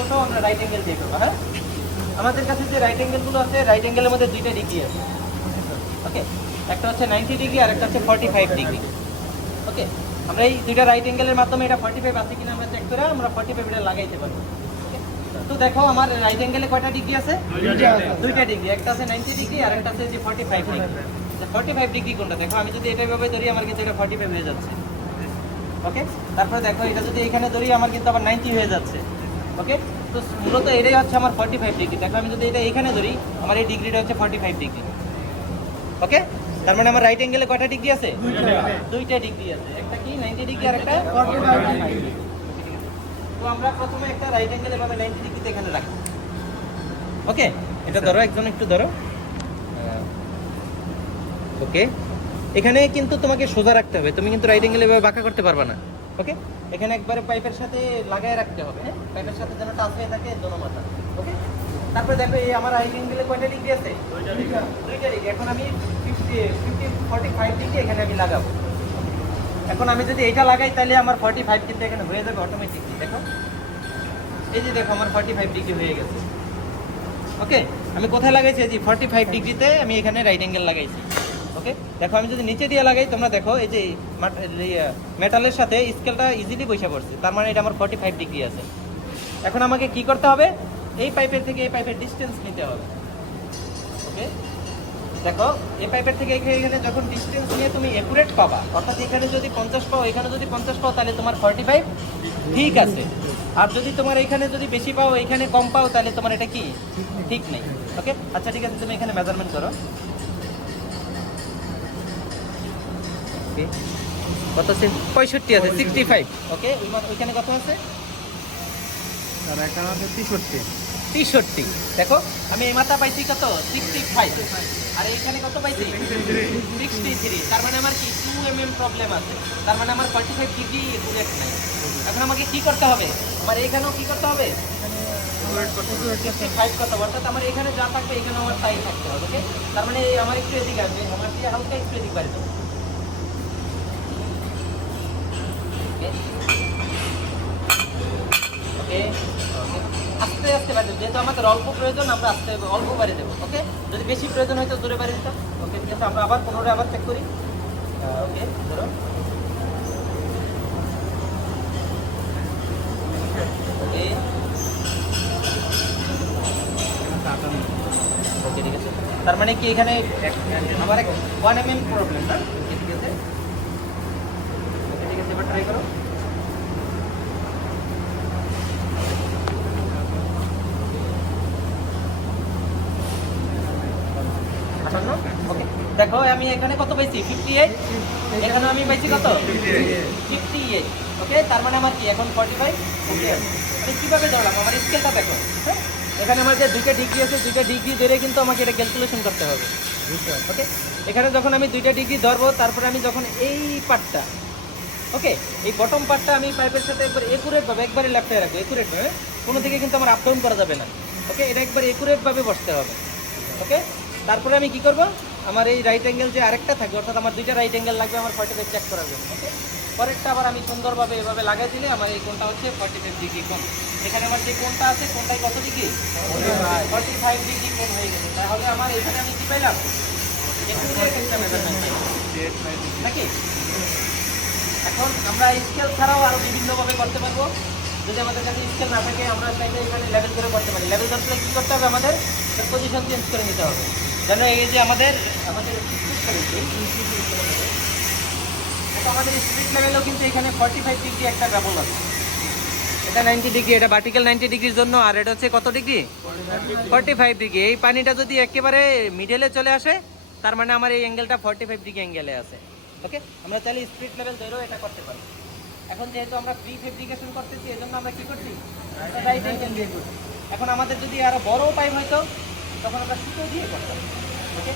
আমরা right angle দিয়ে করব হ্যাঁ? আমাদের কাছে যে রাইট অ্যাঙ্গেলগুলো আছে রাইট অ্যাঙ্গেলের মধ্যে দুইটা ডিগ্রি আছে। ওকে একটা হচ্ছে নাইনটি ডিগ্রি আর একটা হচ্ছে ফর্টি ফাইভ ডিগ্রি ওকে আমরা এই দুইটা রাইট অ্যাঙ্গেলের মাধ্যমে এটা ফর্টি ফাইভ আছে কিনা আমরা চেক করে আমরা ফর্টি ফাইভ এটা লাগাইতে পারব। তো দেখো আমার রাইট অ্যাঙ্গেলে কয়টা ডিগ্রি আছে? দুইটা ডিগ্রি একটা আছে নাইনটি ডিগ্রি আর একটা আছে যে forty five degree forty five degree কোনটা? দেখো আমি যদি এটা ভাবে ধরি আমার কিন্তু এটা ফর্টি ফাইভ হয়ে যাচ্ছে। ওকে তারপরে দেখো এটা যদি এখানে ধরি আমার কিন্তু আবার নাইনটি হয়ে যাচ্ছে। ওকে তো মূলত এটাই হচ্ছে আমার ফর্টি ফাইভ ডিগ্রি দেখো আমি যদি এটা এখানে ধরি আমার এই ডিগ্রিটা হচ্ছে ফর্টি ফাইভ ডিগ্রি ওকে তার মানে আমার রাইট অ্যাঙ্গেলে কয়টা ডিগ্রি আছে? দুইটা ডিগ্রি আছে। একটা কি? নাইনটি ডিগ্রি আর একটা তো আমরা প্রথমে একটা রাইট অ্যাঙ্গেল এভাবে নাইনটি ডিগ্রিতে এখানে রাখব ওকে এটা ধরো একজন একটু ধরো। ওকে এখানে কিন্তু তোমাকে সোজা রাখতে হবে। তুমি কিন্তু রাইট অ্যাঙ্গেল এভাবে বাঁকা করতে পারবে না। ওকে এখানে একবারে পাইপের সাথে লাগায় রাখতে হবে হ্যাঁ? পাইপের সাথে যেন টাচ হয়ে থাকে দোনো মাথা ওকে তারপরে দেখো এই আমার রাইট অ্যাঙ্গেলে কয়টা ডিগ্রি আছে? দুইটা ডিগ্রি এখন আমি fifty fifty forty five degree এখানে আমি লাগাবো। এখন আমি যদি এটা লাগাই তাহলে আমার ফর্টি ফাইভ কিন্তু এখানে হয়ে যাবে অটোমেটিকলি দেখো? এই যে দেখো আমার ফর্টি ফাইভ ডিগ্রি হয়ে গেছে। ওকে আমি কোথায় লাগাইছি? এই যে ফর্টি ফাইভ ডিগ্রিতে আমি এখানে রাইট অ্যাঙ্গেল লাগাইছি। ওকে দেখো, আমি যদি নিচে দিয়ে লাগাই, তোমরা দেখো, এই যে মেটালের সাথে স্কেলটা ইজিলি বসে পড়ছে। তার মানে এটা আমার ফর্টি ফাইভ ডিগ্রি আছে। এখন আমাকে কি করতে হবে? এই পাইপের থেকে এই পাইপের ডিস্টেন্স নিতে হবে। ওকে দেখো, এই পাইপের থেকে এখানে এখানে যখন ডিস্টেন্স নিয়ে তুমি একুরেট পাবা, অর্থাৎ এখানে যদি পঞ্চাশ পাও, এখানে যদি পঞ্চাশ পাও, তাহলে তোমার ফর্টি ফাইভ ঠিক আছে। আর যদি তোমার এখানে যদি বেশি পাও, এখানে কম পাও, তাহলে তোমার এটা কি? ঠিক নেই। ওকে আচ্ছা ঠিক আছে, তুমি এখানে মেজারমেন্ট করো। Okay. কত আছে? পঁয়ষট্টি আছে সিক্সটি ফাইভ ওকে ওইখানে কত আছে? আর এখানে আছে তেষট্টি। তেষট্টি। দেখো আমি এই মাথা পাইছি কত? সিক্সটি ফাইভ আর এইখানে কত পাইছি? সিক্সটি থ্রি তার মানে আমার কি? টু এম এম প্রবলেম আছে। তার মানে আমার ফর্টি ফাইভ ডিগ্রি একুরেট নাই। এখন আমাকে কি করতে হবে? আমার এইখানেও কি করতে হবে? ফাইভ করতে হবে অর্থাৎ আমার এখানে যা থাকবে এখানে আমার তাই থাকতে হবে ওকে তার মানে আমার একটু এদিকে আসবে আমার দিয়ে হালকা একটু এদিক বাড়ি দেবো ওকে ওকে আস্তে আস্তে বাড়ি যেহেতু আমাদের অল্প প্রয়োজন, আমরা আস্তে, অল্প বাড়ি দেবো। ওকে যদি বেশি প্রয়োজন হয় তো দূরে বাড়ি দিতাম। ওকে ঠিক আছে, আমরা আবার পুনরায় আবার চেক করি। ওকে ধরো। ওকে ওকে ঠিক আছে। তার মানে কি এখানে আমার এক ওয়ান এম এম প্রবলেম না? ঠিক আছে। আটান্ন ওকে দেখো, আমি এখানে কত পাইছি? ফিফটি এইট এখানে আমি পাইছি কত? ফিফটি এইট ওকে তার মানে আমার কি? এখন ফর্টি ফাইভ ওকে আমি কীভাবে ধরলাম? আমার স্কেলটা দেখো। হ্যাঁ? এখানে আমার যে দুইটা ডিগ্রি আছে, দুইটা ডিগ্রি ধরে কিন্তু আমাকে এটা ক্যালকুলেশন করতে হবে। ওকে এখানে যখন আমি দুইটা ডিগ্রি ধরবো, তারপরে আমি যখন এই পার্টটা ওকে এই বটম পার্টটা আমি পাইপের সাথে একবার একুরেটভাবে একবারে লেফটে রাখব একুরেটভাবে কোনো দিকে কিন্তু আমার আপ ডাউন করা যাবে না। ওকে এটা একবার একুরেটভাবে বসতে হবে। ওকে তারপরে আমি কি করব? আমার এই রাইট অ্যাঙ্গেল যে আরেকটা থাকবে অর্থাৎ আমার দুইটা রাইট অ্যাঙ্গেল লাগবে আমার ফর্টি ফাইভ চেক করার জন্য ওকে পরেরটা আবার আমি সুন্দরভাবে এভাবে লাগাই দিলে আমার এই কোনটা হচ্ছে ফর্টি ফাইভ ডিগ্রি কোন এখানে আমার যে কোনটা আছে কোনটাই কত ডিগ্রি ফর্টি ফাইভ ডিগ্রি কোন হয়ে গেছে। তাহলে আমার এখানে আমি কি পাইলাম। নাকি? এখন আমরা স্কেল ছাড়াও আরও বিভিন্নভাবে করতে পারব। যদি আমাদের কাছে স্কেল না থাকে, আমরা চাইলে এখানে লেভেল করে করতে পারি। লেভেল করতে কি করতে হবে? আমাদের পজিশন চেঞ্জ করে নিতে হবে। যেন এই যে আমাদের আমাদের আমাদের স্পিড লেভেলেও কিন্তু এখানে ফর্টি ফাইভ ডিগ্রি একটা ব্যবহার আছে। এটা নাইনটি ডিগ্রি এটা ভার্টিক্যাল নাইনটি ডিগ্রির জন্য, আর এটা হচ্ছে কত ডিগ্রি ফর্টি ফাইভ ডিগ্রি এই পানিটা যদি একেবারে মিডেলে চলে আসে, তার মানে আমার এই অ্যাঙ্গেলটা ফর্টি ফাইভ ডিগ্রি অ্যাঙ্গেলে আছে। ওকে আমরা তাহলে স্প্রিট লেভেল ধরেও এটা করতে পারি। এখন যেহেতু আমরা প্রি ফেব্রিকেশন করতেছি এই জন্য আমরা কী করছি? করছি। এখন আমাদের যদি আরও বড় পাইপ হয়তো তখন আমরা সুতো দিয়ে করতাম। ওকে